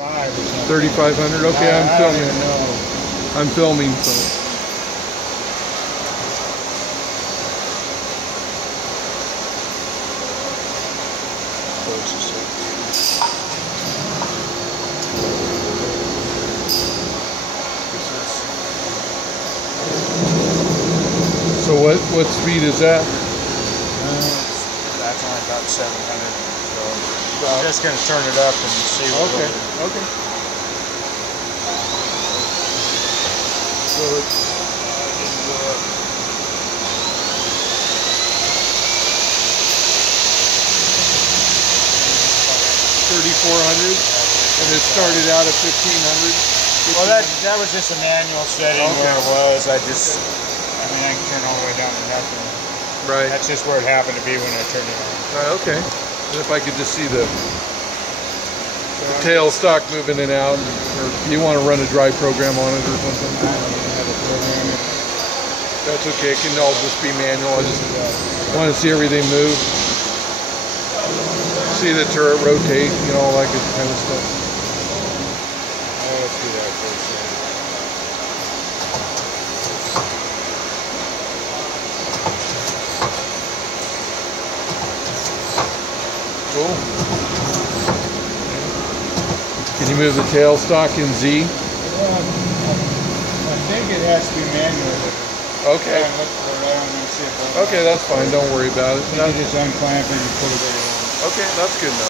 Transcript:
35 or something. 3,500. Okay, I'm I don't filming. even know. I'm filming, so. So what speed is that? That's only about 700. So I'm just going to turn it up and see what Okay. Okay. So it's 3,400, and it started out at 1,500. Well, that was just a manual setting where it was. I mean, I can turn all the way down to nothing. Right. That's just where it happened to be when I turned it on. Okay. And if I could just see the tail stock moving in and out, or you want to run a dry program on it or something? I don't even have a program. That's okay. It can all just be manual. I just want to see everything move. See the turret rotate, you know, all that good kind of stuff. Let's do that first. Cool. Can you move the tailstock in Z? I think it has to be manual. Okay. Look around and see if Okay, that's fine. Don't worry about it. you just unclamp it and put it there. Okay, that's good enough.